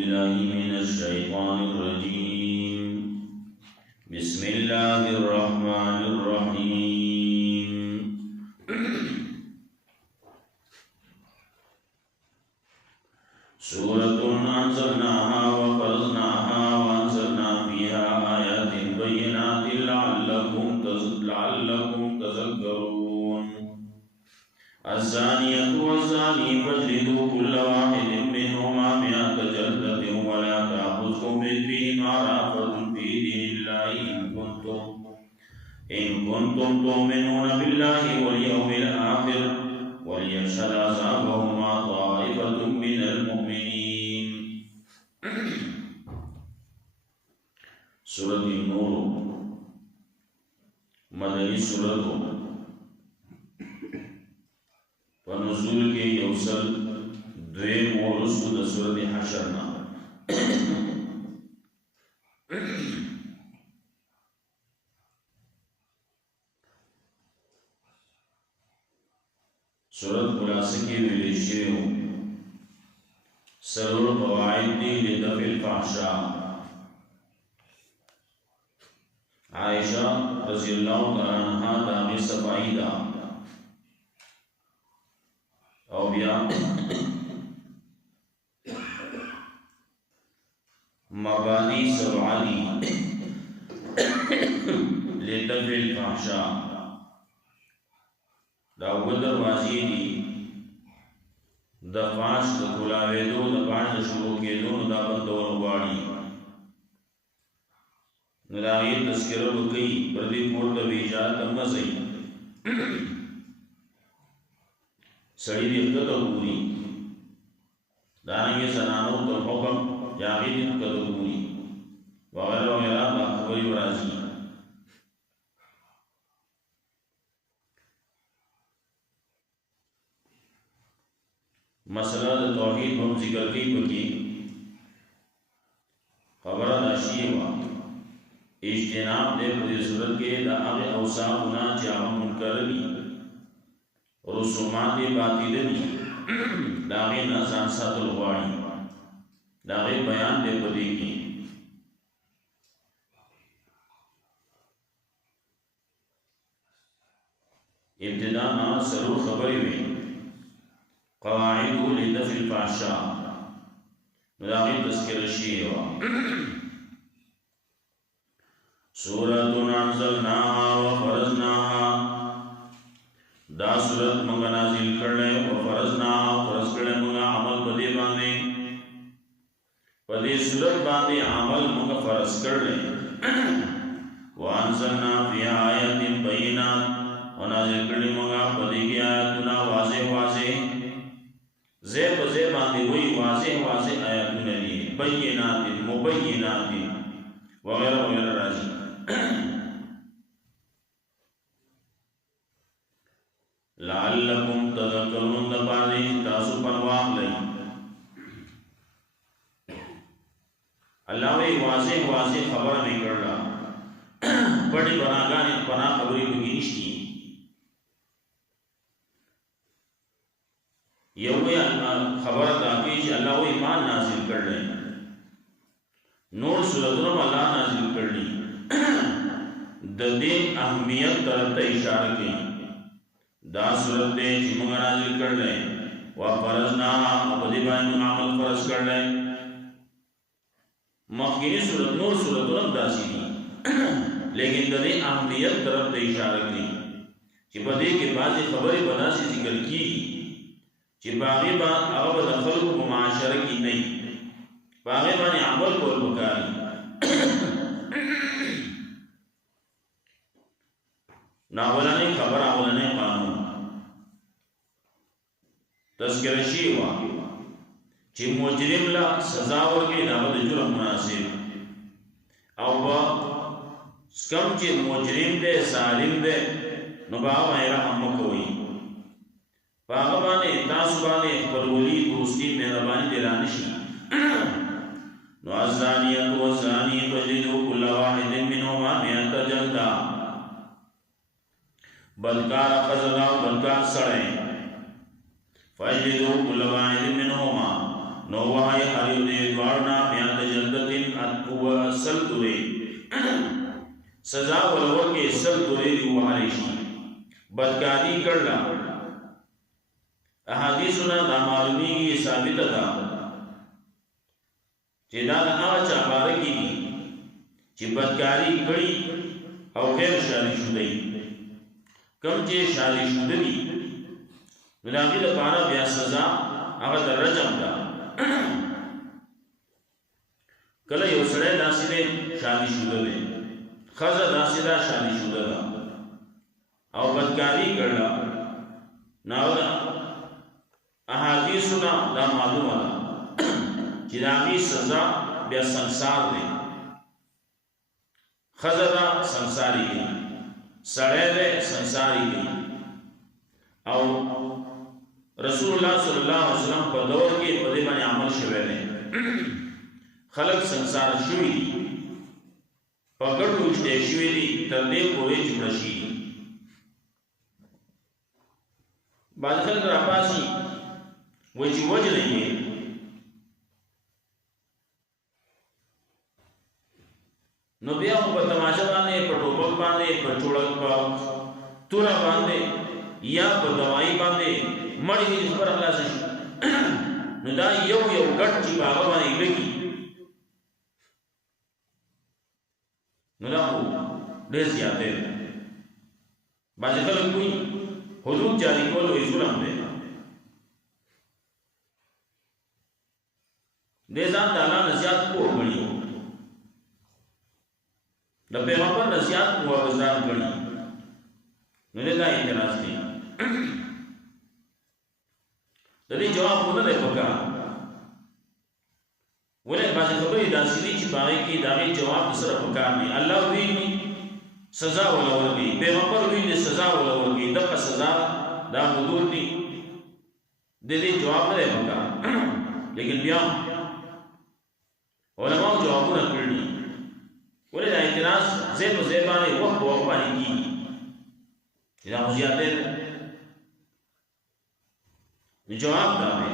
بالله من الشيطان الرجيم بسم الله الرحمن الرحيم سورة أنزلناها وفرضناها وأنزلنا فيها آيات بينات لعلكم تذكرون الزانية والزاني فاجلدوا كل واحد منهما 100 جلدة ولا تأخذكم بهما رأفة في دين الله إن كنتم تؤمنون بالله واليوم الآخر وليشهد عذابهما طائفة من المؤمنين. سورة النور مدنی سورت ونزول کے یوصل دویم ورسو دا سورت حشرنا سورت خلاصہ کی ویلیشیو سرور قواعد دی لدفع الفحشاء. عائشہ رضی اللہ عنہا دامی صفائی دا او بیا مبانی سبعانی لدفع الفحشاء دا ودر واضی دی دا فاش دا کلاوے دو دا فاش دا شروع کے دو دا بندور غاڑی ندائی تذکرہ بکی بردی پورتا بیجات مزئی سڑی دی اختتا پوری دانگی زنانو تر حکم جاگی دی اختتا پوری وغیر وغیرہ دا خبری برازی. مسئلہ دا توحید ہم ذکر کی بکی خبرہ داشتی ہوا اجتناب دے پدی صورت کے دا اغی اوصافنا چاہم منکر لی رسومات باطل لی داغی نازان سات الغواری داغی بیان دے پدی کی ابتداء سرور خبری میں قواعد لدفع الفحشاء مداغی تذکر شیعہ سورة انزلناها وفرضناها دا سورت منگا نازل کرنے وفرضناها فرض کرنے منگا عمل پدی باندے پدی سورت باندے عمل منگا فرض کرنے وانزلنا فی آیات بینات ونازل کرنے منگا پدی کی آیاتنا واضح واضح زیب زیب باندے وہی واضح واضح آیاتنا لی بینات مبینات وغیرہ وغیرہ راضی. لعلکم تذکرون دبانی تاسو پرواہ لئی اللہ وی واضح واضح خبر نہیں کر رہا بڑی بناگانی بنا خبری بگی نشتی یہ وی خبر داکی جی اللہ وی ایمان نازل کر رہے نور سورتنم اللہ نازل کر لی دین اہمیت طرف تا اشارہ کی دا صورت دے چی منگا نازل کر لیں وَفَرَزْنَا اپدی بائن عمل فرض کر لیں مخینی صورت نور صورت رب داسی دی لیکن دین اہمیت طرف تا اشارہ کی چی بدے کے بعضی خبری بنا سی ذکر کی چی باغی بات اغب دخل کو معاشرہ کی نہیں باغی بانی عمل کو بکاری ناولانی خبر آولانی قانون تذکر شیوہ چی مجرم لا سزا ورگی ناول جرم مناسب او با کم چی مجرم دے سالم دے نباہ مہرہ مکوئی باغبانی تاسبانی پرولی دوستی مہربانی دلانشی نو الزانیت والزانی فجلدو کل واحد منہما 100 جلدہ بدکار خزدہ و بدکار سڑیں فجلدو کل واحد منہما نو وای هریو دې دوارنا میان د جنتین اتو اصل دوی سزا ولور کې اصل دوی دی وهلی شي بدکاری کړلا احادیثنا دا معلومی ثابت ده چې دا هغه چا باره کې دي چې بدکاری کړي او غیر شادي شوی کم چې شادي شوی ولغی د پاره بیا سزا هغه د رجم ده کله یو سره داسې شادي شوی دی خزه داسې دا شادي شوی ده او بدکاری کړلا نو احادیثنا دا معلومه ده چې داغي سزا بیا ਸੰسار دی خزه دا ਸੰساری دی سړی دی ਸੰساری دی او رسول الله صلی الله علیه وسلم په دور کې په دې باندې عمل شوی دی خلق ਸੰسار شوی دي په ګټو شته شوی دي تر دې پورې چې نشي بعد خلک راپاسي وای چې وجه نه یې نو بیا په تماشا باندې په ټوپک باندې په چوړک په تورا باندې یا په دوايي باندې مړی دې خبر خلاص شي نو دا یو ګټ چې هغه باندې لګي نو دا ډېر زیات دی باندې خلک کوي حدود جاری کول وې ظلم دی دې ځان د الله نصیحت کو غړي د پیغمبر نصیحت کو ځان غړي نو دا اعتراض دی د دې جواب ونه دی پکار ولې باندې خبرې داسې دي چې باغې کې دا جواب سره پکار نه الله ویني سزا ولا ورغي پیغمبر ویني سزا ولا ورغي دغه سزا دا حدود دي د دې جواب نه دی پکار لیکن بیا علماء جوابونه کړی ولې دا اعتراض زید او زیبانه وخت او باندې کیږي دا زیاته جواب دا دی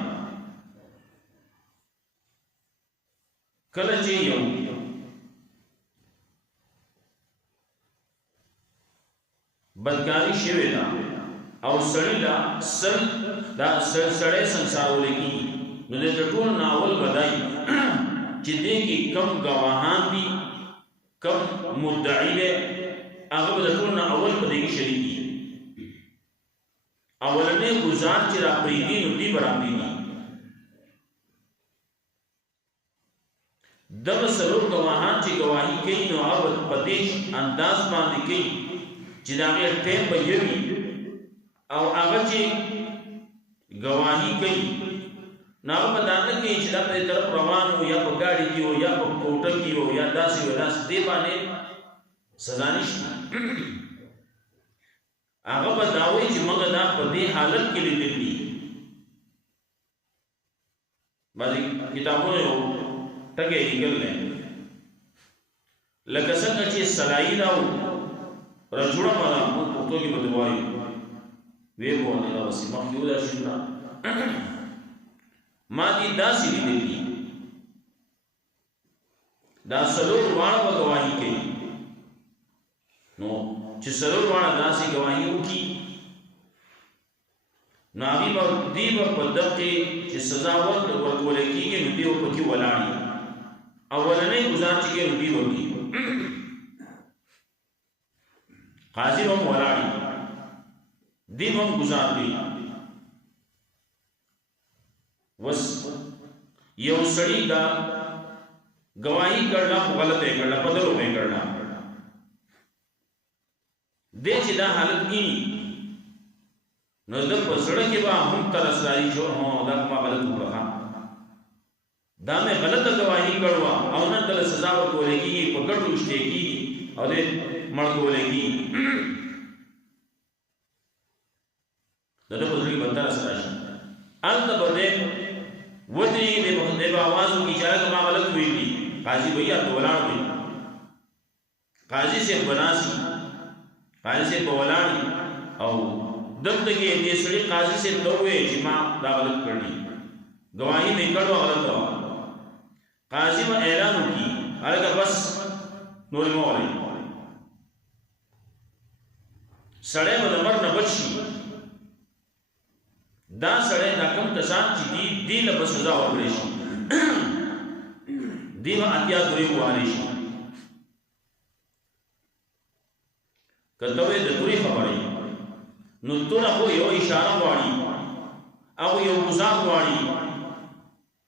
کله چې یو بدکاری شوی دا او سړی دا سړی ਸੰسارول کی نو د ټول ناول بدای چې دې کې کم گواهان دي کم مدعی دی هغه د ټول اول په دې کې شریک دي اولنې گزار چې را پریږي نو دی برابر دي دغه سلو گواهان چې گواہی کوي نو هغه په دې انداز باندې کوي چې دا غیر ټیم به یوي او هغه چې گواہی کوي نو په دانه کې چې دا په طرف روان وو یا په ګاډي کې وو یا په کوټه کې وو یا داسې وداسې دی باندې سزا نشته هغه به داوي چې موږ دا په دې حالت کې لیدلې باندې کتابونه ټکي لیکل لکه څنګه چې سلای راو رجوړه مالا پورتو کې بدوایي وی بونه دا وسیمه کیو دا شنه ما دي داسې لیدلې دا سلور وانه په گواہی کوي نو چې سلور وانه داسې گواہی وکي ناوی په دې په دغه چې سزا ورکول کېږي نو دیو په کې ولاړی اولنې گزار چې نو دی وکي قاضي هم ولاړی دی هم گزار دی وس یو سړی دا گواہی کړه غلطه کړه په درو نه کړه دې چې دا حالت کې نو د پسړه کې به هم تر اسرائیل شو هو دا ما غلط وکړه دا مې غلطه گواہی کړوا او نن تل سزا ورکولې کېږي په ګټو شته کېږي او دې مړ کولې کېږي دا د پسړه کې بدتر اثر شي انت بده ودی دې په आवाजو کې چې ما غلط ویلي قاضي भैया دولاړ وي قاضي سے بناسي قاضي سے بولاړ او دلته کې دې سړي قاضي سے دوه چې ما دا غلط کړی گواہی میں کڑو غلط ہوا قاضی میں اعلان کی الگا بس نوری مولی سڑے مدمر نبچی دا سڑے ناکم کسان چی دی لبس سزا ورکڑیشی دی ما اتیا دوری بواریشی کتوی دتوری خبری نو تو نکو یو اشارہ بواری او یو گزار بواری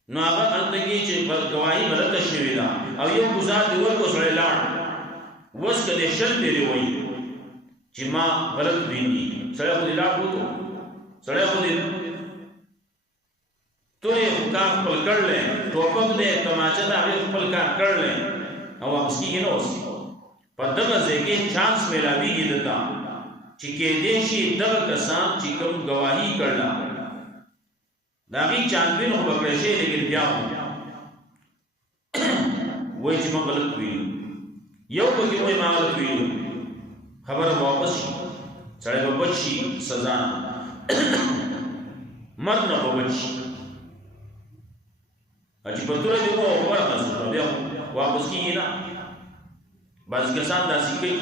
نو آغا انتگی چی گواہی مدد شوی دا او یو گزار دیور کو سڑے لار وز کدے شل دیری ہوئی چی ما غلط بینی سڑے خودی لار بوتو سڑے خودی توی کار پل کر لیں ٹوپک دے تماچہ دا غیر پل کار کر لیں او واپس کی گی نوز پا دغا زیگے چانس میلاوی گی دتا چی کہ دیشی دغا کسان چی کم گواہی کرنا داغی چاندوین ہو بکرشے لیکن بیا ہو وہی چی من غلط ہوئی یو بکی وہی ما غلط ہوئی خبر واپس شی سڑے ببچ شی سزانا مرنا ببچ شی اچھی پتورہ جو وہ خبر خاصل رہا بیا واپس کی گی نا بعضی کسان داسی کئی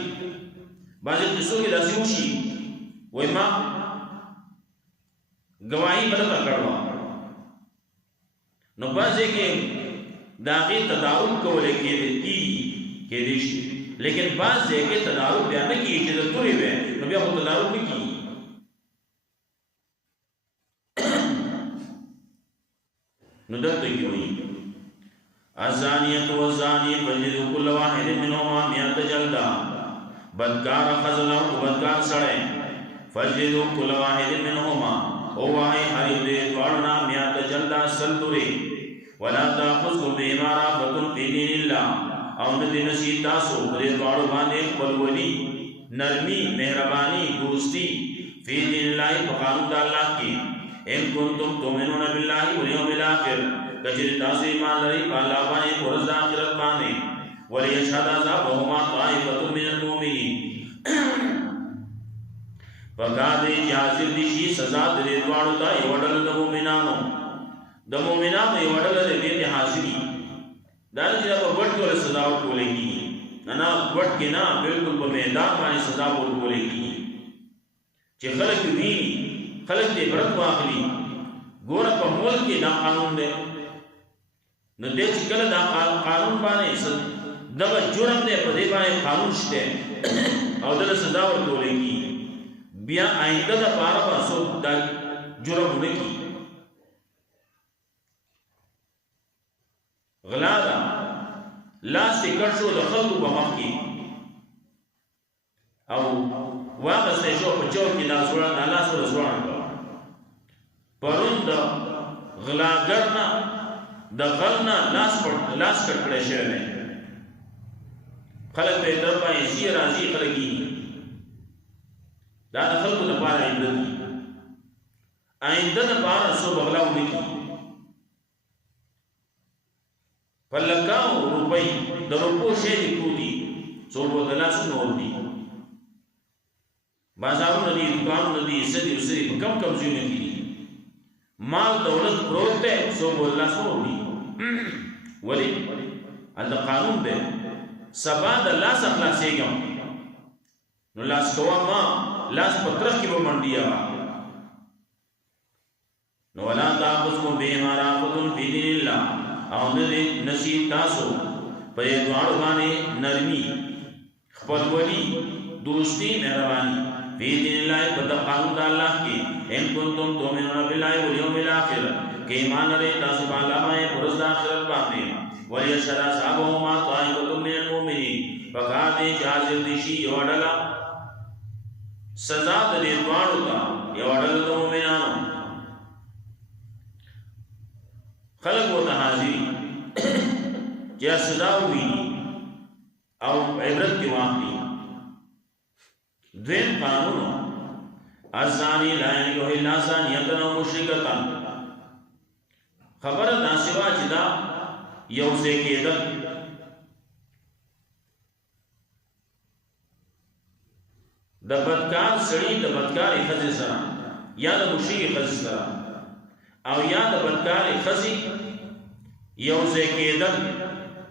بعضی قصوں کی داسی ہوشی وہی ما گواہی مدد کروا نو بعضی کے داغی تدارک کولے کے دیشی لیکن بعضی کے تدارک بیانے کی اجازت توری ہوئے نو بیا خود تدارک نہیں کی نو دلتو کی ہوئی الزانیت والزانی فجلدوا کل واحد منهما مئة جلدہ بدکار خزلہ و بدکار سڑے فجلدوا کل واحد منهما او واحد حریف دے دوارنا مئة جلدہ سلطوری ولا تاخذكم بهما رأفة في دين الله او ندی نسی تاسو دے دوارو باندے قلولی نرمی مہربانی دوستی فی دین اللہ فقانون دا اللہ کی ان کنتم تؤمنون باللہ والیوم الاخر کچھر تاسو ایمان لري اللہ بانے ورز آخرت بانے ولیشہد عذابہما طائفۃ من المؤمنین فقادے حاضر دیشی سزا دے دوارو تا یوڈل دا مومنانو یو وڈل دے دیتے حاضری دانا جناب وڈ کو سزا ورکولے کی نا وڈ کے نا بالکل پا میدان مانی سزا ورکولے کی چی خلق وینی خلق دے برد واقلی گورا پا ملک کے دا قانون دے نو دے چی کل دا قانون بانے دغا جرم دے پا دے بانے قانون شتے او دل سزا ورکولے کی بیا آئندہ دا پارا با سو دا جرم ہونے کی غلا دا لاس تے کرشو دا خلقو با مخ کی او واقع سے شو پچو کی لاس و رسوان کا پرون دا غلاگرنا دا غلنا لاس کٹکڑے شہر ہے خلق پہ طرفہ ایسی رازی خلقی دا خلقو دا پارا آئندہ دی آئندہ دا پارا سو بغلاو نکی پلکاو روپئی دا روپو شہری کو دی سو بو دلاسو نور دی بازارو ندی دکان ندی صدی و صدی کم زیو نکی دی مال دولت پروت ہے سو بو دلاسو نور دی ولی اللہ قانون دے سبا دا لاس اخلاصے گم نو لاس کوا ما لاس پترخ کی بمانڈی آگا نو وَلَا تَأْخُذْكُمْ بِهِمَا رَأْفَةٌ فِي دِينِ اللَّهِ او ندی نصیب تاسو پر دوارو بانے نرمی خپلولی دوستی مہربانی فی دین اللہ بدہ قانون دا اللہ کی ان کنتم تؤمنون باللہ والیوم الاخر کہ ایمان رہے تاسو بالا مائے پرزد آخرت بانے ولیشہد اصحابہما طائفۃ من المؤمنین فقار دے حاضر دیشی یو اڈلا سزا دے دوارو تا یو اڈلا دا مومنانو خلق و تحاضری جیا سزا ہوئی او عبرت کی واقعی دویم قانون الزانی لا ينکح الا زانیۃ او مشرکۃ خبر ناسوا جدا یو سے کېدل د بدکار سړی د بدکار ښځې سره یا د مشرک ښځې سره او یا د بدکار خزي یو ځای کېدل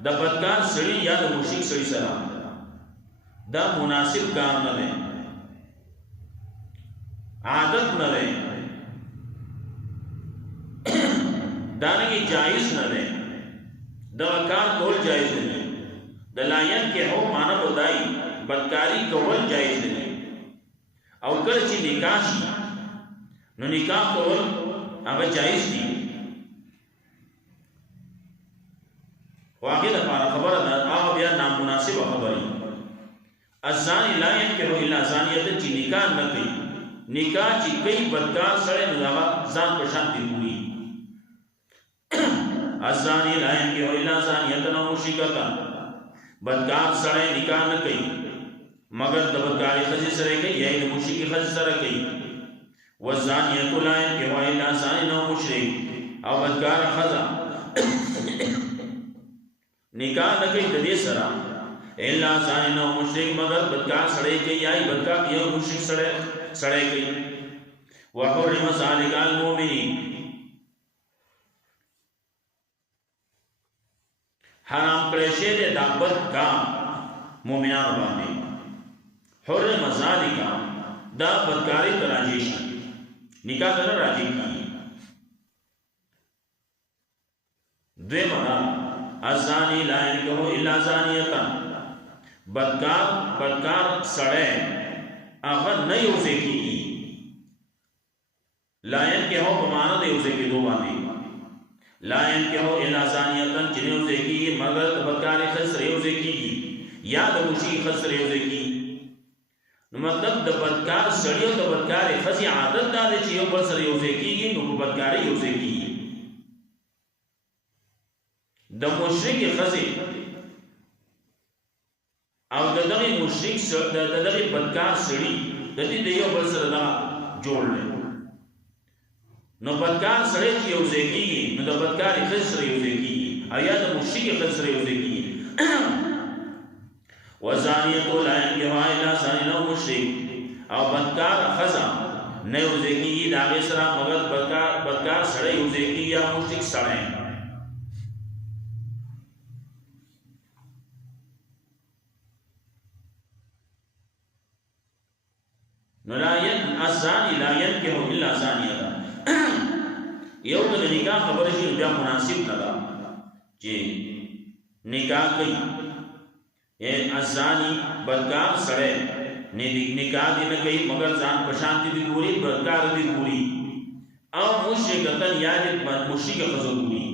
د بدکار سړي یا د مشرک سړي سره دا مناسب کار نه دی، عادت نه دی، دانګي جایز نه دی، دا کار کول جایز نه. د لاین کې هو معنا بدای بدکاری کول جایز نه. او کله چې نکاح شي نو نکاح کول هغه جایز دي. واقع لپاره خبره ده هغه بیا نامناسبه خبره. الزانی لا ينكح الا زانیه چې نکاح نه کوي، نکاح چې کوي بدکار سره نو هغه ځان په شان دی پوری. الزانی لا ينكح الا زانیه نو مشرکه، بدکار سره نکاح نه کوي مگر د بدکار خزي سره کوي یا د مشرک خزي سره کوي. والزانیه لا ينكح الا زان نو مشرک، او بدکار خزا نکاح نه کوي د دې سره الا زان نو مشرک مگر بدکار سره کوي یا بدکار یو مشرک سره کوي. وحرم ذلك المؤمنين، حرام کړی شی دی دا بدکار مؤمنانو باندې. حرم ذلك دا بدکاری ته راځي شي، نکاح ته راځي کیږي. دویمه الزانی لا ينكح الا زانیه، بدکار سړی هغه نه یوځای کیږي. لا ينكح په معنا د یوځای کېدو باندې، لا ينكح الا زانیه چې نه یوځای کیږي مگر د بدکار خزي سره یوځای کیږي یا د مشرک خزي سره یوځای کیږي. نو مطلب د بدکار سړی او د بدکار خزي عادت دا دی چې یو بل سره یوځای کیږي، نو په بدکاري یوځای کیږي. د مشرک خزي او د دغه مشرک سره د دغه بدکار سړی د دې د یو بل سره دا جوړ دی. نو بدکار سړی چې یوځای کیږي نو د بدکار خزي سره یوځای کیږي او یا د مشرک خزي سره یوځای کیږي. وزانیه لا ينكح الا زان او مشرک، او بدکار خزا نه یوځای کیږي دا غي سره مگر بدکار سړی یوځای کیږي یا مشرک سړی. نو لا الزانی لا ينكح الا زانیه، یو د نکاح خبره شي بیا مناسب نه ده چې نکاح کوي. الزانی بدکار سړی نکاح دی نه کوي مگر ځان په شانتي دی ګوري، بدکار دی ګوري، او مشرکتن یا د مشرک خزو ګوري.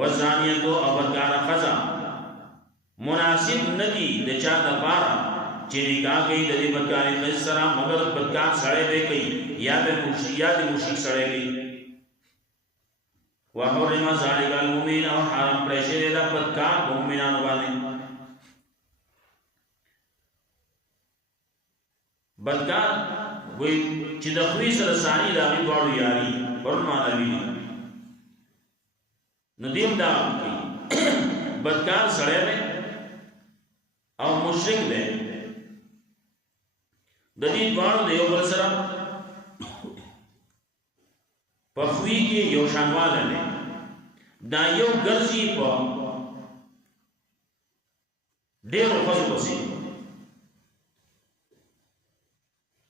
وزانیه تو او بدکار خزا مناسب ندی د چا د پاره چې نکاح کوي د دې بدکار خزي سره مگر بدکار سړی دی کوي یا د مشرک سړی کوي. وحرم ذلك المؤمن، او حرام کړی شی دا بدکار مؤمنانو باندې. بدکار وای چې د خوې سره ساری دا غي دواړو یاري ورمانوي نو دیم دا کوي. بدکار سړی دی او مشرک دی، د دې دواړو د یو بل سره په خوې کې یو شانواله دی. دا یو ګرځي په ډېرو خزو پسې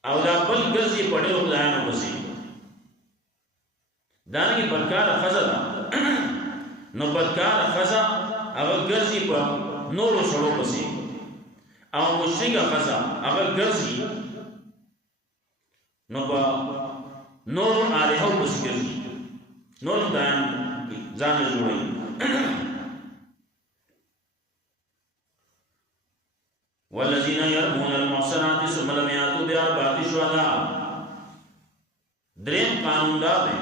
او دا بل ګرځي په ډېرو ځایانو پسې. دا نه بدکار خزه ده، نو بدکار خزه هغه ګرځي په نورو سړو پسې، او مشرک خزه هغه ګرځي نو په نور الہو پسې ګرځي، نور ځان جوړوي. والذین یرمون المحصنات ثم لم یاتوا باربعة شهداء، دریم قانون دا دی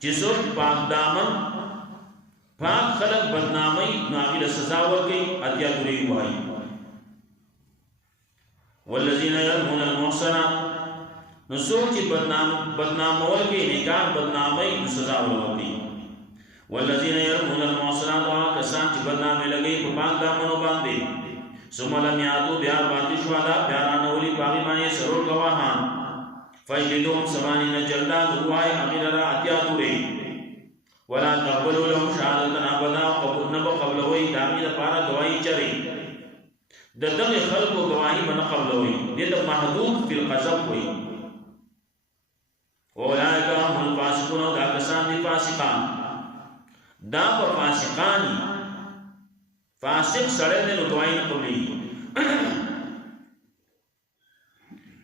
چې څوک پاک دامن پاک خلق بدنامي نو هغه سزا ورکړي، اتیا دوری وایي. والذین یرمون المحصنات، نو څوک چې بدنام ورکړي نکاح بدنامي نو سزا ورکړي. والذین یرمون المحصنات، کسان چې بدنامي لګي په پاک دامنو باندې، ثم لم یاتوا باربعة شهداء، بیا رانولي باغی باندې سرور گواهان، فجلدهم 80 جلدا روای امیر را اتیا دوری ولا تقبلوا لهم شهادة ابدا قبول نبو قبلوی دامی لپاره گواہی چری د دغه خلکو گواہی من قبلوی دې ته محدود فی القذف وی اولئک هم الفاسقون دا کسان دي فاسقان دا پر فاسقان فاسق سره دې نو گواہی نه قبلی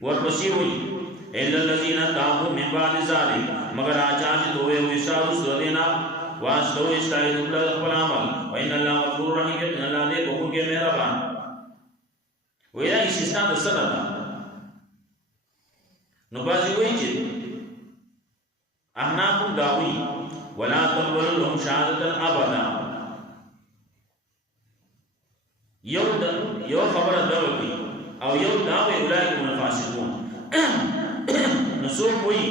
ورپسې وی الا الذين تابوا من بعد ذلك مگر اچاج دوه وسارو سدینا واسطو استایذ الله خپل عمل وان الله غفور رحیم ان الله دې بہت کې مهربان ویلا استثناء د سره ده نو بازی وی چې احناف داوی ولا تقبل لهم شهادة ابدا یو خبره دروي او یو داوی اولئک هم الفاسقون نسوک وی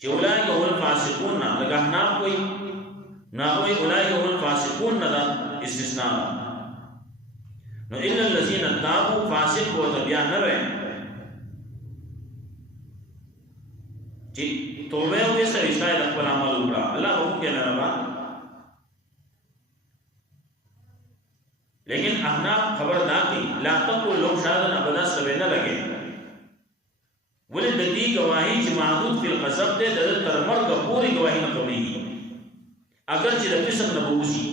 چې اولئک هم الفاسقون نه لکه احناف وی نه وی اولئک هم الفاسقون نه استثناء نو الا الذين تابوا فاسق و تبيان نه وي چې توبه او سره استای د خپل عمل وکړه الله حکم کې مهربان لیکن احناف خبر دا کی لا تقول لو شهادة ابدا سبه نه لګي ولې د دې گواہی چې محدود فی القذف ده د تر مرګ پوری گواہی نه کوي اگر چې د فسق نه بوزي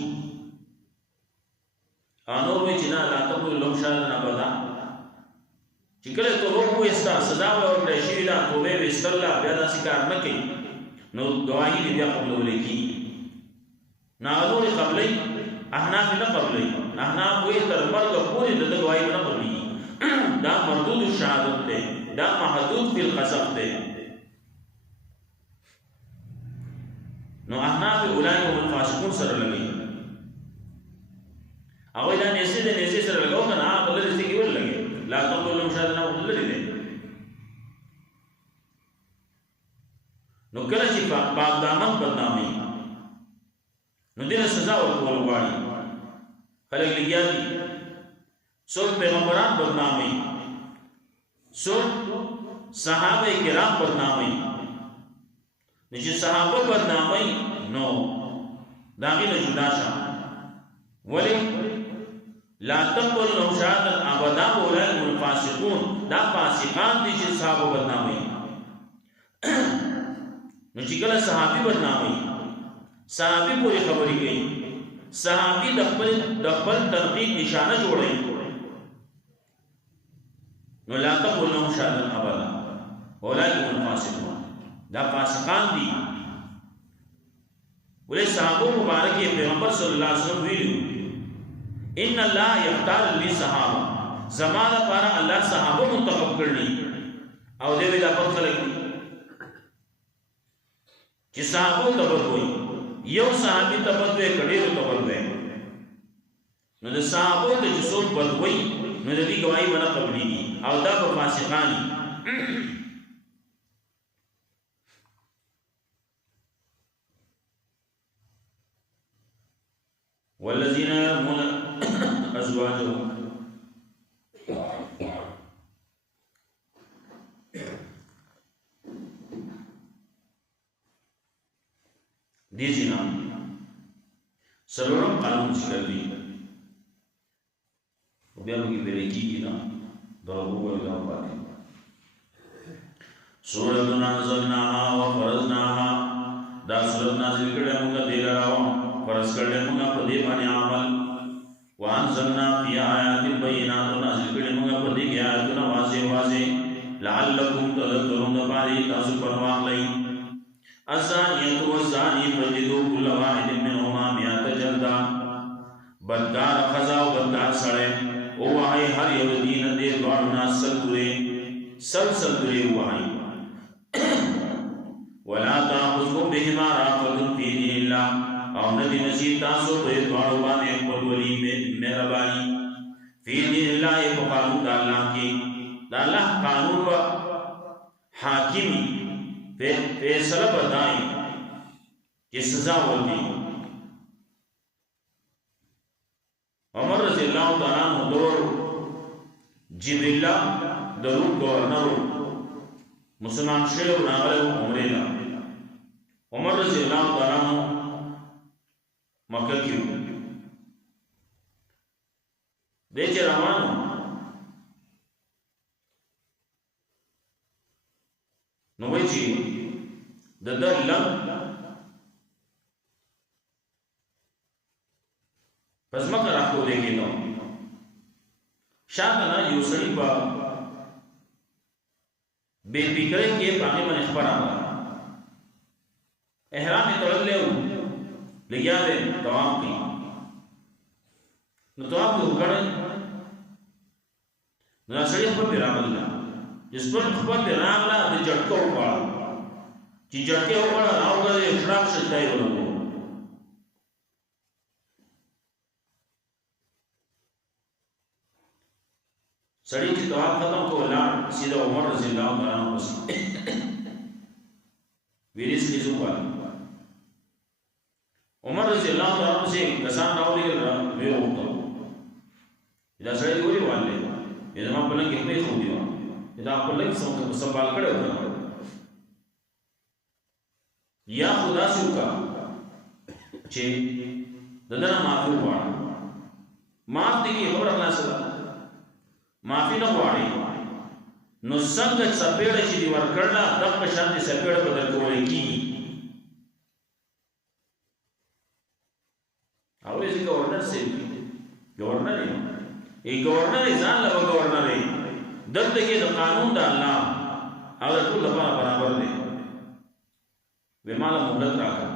انو وی چې نه لا تقول لو شهادة ابدا چې کله توبه وستا سزا ورکړې شي دا توبه وستلا بیا د شکار نه کوي نو گواہی دې بیا قبول کی نه نور قبلې احناف نه قبلې احناف وی تر مرګ پوری د گواہی نه قبلې دا مردود الشهادت ده دا محدود فی القذف ده نو احناف اولئک هم الفاسقون سره لګي او دا نسی ده نسی سره لګاو کنه هغه بل دې کې ول لګي لا تقول لهم شهادة نه ول لري نو کله چې پاک دامن بدنامي نو دې سزا ورکول غواړي خلک لګیا دي څوک پیغمبران بدنامي څوک صحابه کرام بدنامي چې صحابه بدنامي نو داغه له جدا شه ولی لا تقبل لهم شهادة ابدا اولئک هم الفاسقون دا فاسقان دي چې صحابه بدنامي نو چې کله صحابي بدنامي صحابي پوری خبري کوي صحابي د خپل تنقید نشانه جوړي نو لا تقبل لهم شهادة ابدا اولئک هم الفاسقون دا فاسقان دي ولې صحابه مبارک پیغمبر صلی الله علیه وسلم ویلو ان الله یختار للصحابه زمانہ پر الله صحابه منتخب کړی او دې دا په خلک چې صحابه تبوي یو صحابي تبوي کډیرو تبوي نو د صحابه د جسوم بدوي نو د دې گواہی باندې قبلي دي او دا په فاسقانی والذین يرمون ازواجهم دي زنا سرورم قانون ذکر دی بیا موږ به لګیږي نه درو ولا پاتې سورۃ نازلناها وفرضناها دا سورۃ نازل کړه موږ دلاراو فرض کړه موږ په دې باندې عمل وانزلنا فی آیات بینات نازل کړه موږ په دې کې آیاتونه واضح لعلکم تذکرون باندې تاسو پروا لئ الزانیة والزانی فجلدوا كل واحد منهما 100 جلدہ بدکار خزا و بدکار سڑے او وحی ہر یو دین دے دوارنا سل دوری وحی ولا تاخذكم بهما رأفة في دين الله او ندی نصیب تاسو پر دوارو بانے اکبر ولی مہربانی فی دین اللہ ایک قانون دا اللہ کی دا اللہ قانون و حاکمی فیصلہ بدائیں کہ سزا ہوتی عمر رضی اللہ تعالیٰ عنہ دور جبریل درود گورنر مسلمان شیخ راغله عمره لا عمر رضی الله تعالی عنہ مکه کې د چې روانو نو وایي چې د لم پس مکه راکو دیږي نو شاته نه یو سړي په بے فکرۍ کې باندې باندې خبره احرام تړلې و لګیا دې طواف کوي نو طواف وکړ نو سړي په پیراغله جس پر خپل پیراغله د جټکو وړ چې جټکو وړ راوګره احرام شتای ورو سړي چې طواف ختم کو لاړ سیده عمر رضی الله تعالی عنہ پس ویریس کې زوال عمر رضی الله تعالی عنہ سے کسان راولې وی وته دا سړي وی والے دا ما په لګ کې په خو دی دا په لګ څنګه سنبال کړو یا خدا سو کا چې دنه معفو وړ معاف دي کی خبر الله سره معافی نه غواړي نو څنګه سپېړه چې دی ورکړلا د په شان دي سپېړه بدل کولای کی او یې گورنر سي گورنر یې گورنر ځان له گورنر یې دلته کې د قانون د الله او ټول لپاره برابر دی وماله مهلت راکړه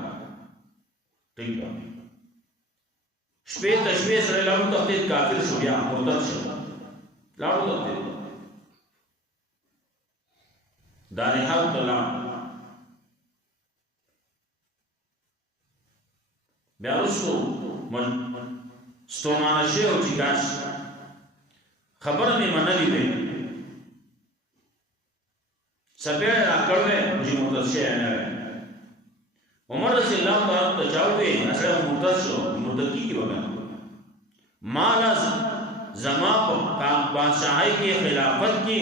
ټیک ده شپې تشوي سره لاو ته کافر شو یا مرتد شو لاړو ته دانه حق الله بیا وسو ستومانه شي او چې کاش خبر مې منلې ده سبه راکړې چې مرتد شي نه عمر رضی الله تعالی عنہ چاوي اسره مرتد شو مرتد کی وګا مالا زما په بادشاہي کې خلافت کې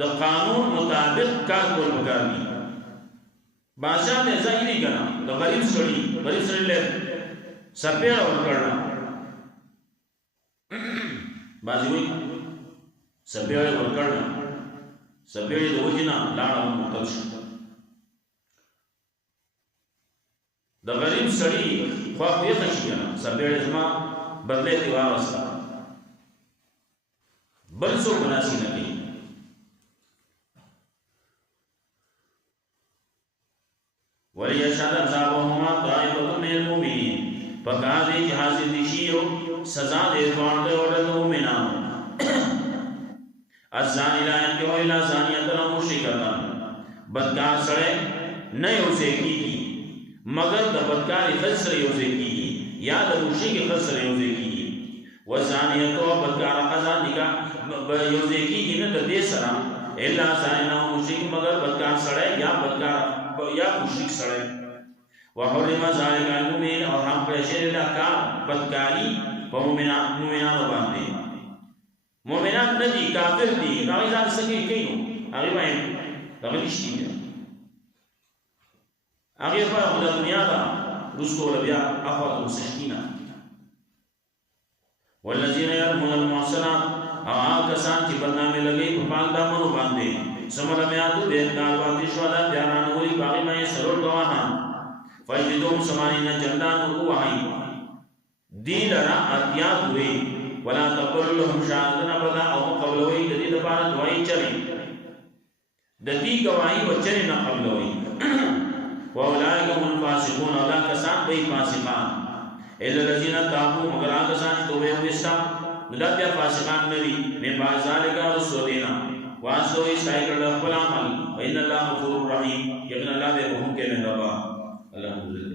د قانون مطابق کار کول وکړي بادشاہ نه ځای کنا د غریب سړي له سپېړ ورکړل بازوي سپېړ ورکړل سپېړ د وجنا لاړه مرتد شو د غریب سړي خو یې تشي کنا سپېړ زما بدلے دی واسطہ بل سو بناسی نہ کی وَلِيَشْهَدَ عَذَابَهُمَا طَائِفَةٌ مِنَ الْمُؤْمِنِينَ فَقَالَ حاضر دشیو سزا دے ورته اور مومنان الزانی لا ينكح الا زانیه او مشرکه بدکار سره نه یوځي کیږي مگر د بدکار خسر یوځي کیږي یا د مشرک خسر یوځي کیږي وزانیه تو بدکار قضا نکاح یوځي کیږي نه د دې سره الا زانیه او مشرک مگر بدکار سره یا بدکار یا مشرک سره وحرم ذلك المؤمن اور ہم پریشر اللہ کا بدکاری مومنان باندې مومنان ندی کافر دی هغه ځان سګي کوي هغه باندې هغه نشتی هغه په دنیا دا رسول بیا اخوات مسکینا والذین يرمون المحصنات کسان چې بدنامي لګي په پاک دامنو باندې سمره میاتو دې کار باندې شواله بیان وی باغی مې سرور گواهان فجدوم سمانینا جلدان وحی دین را اتیاد ہوئی ولا تقبل لهم شهادتنا بدا او قبلوی ددی دپارا دوائی چلی ددی گواہی بچنی نا قبلوی واولائک هم الفاسقون اولا کسان بئی فاسقان الا الذین تابوا مگر آکسان توبه ہوئیستا نداد یا فاسقان ندی من بعد ذالک رسو دینا واسلو اسائی کرد اخبر عمل وإن اللہ غفور رحیم یقین اللہ بے رحم کے مہربان الحمدللہ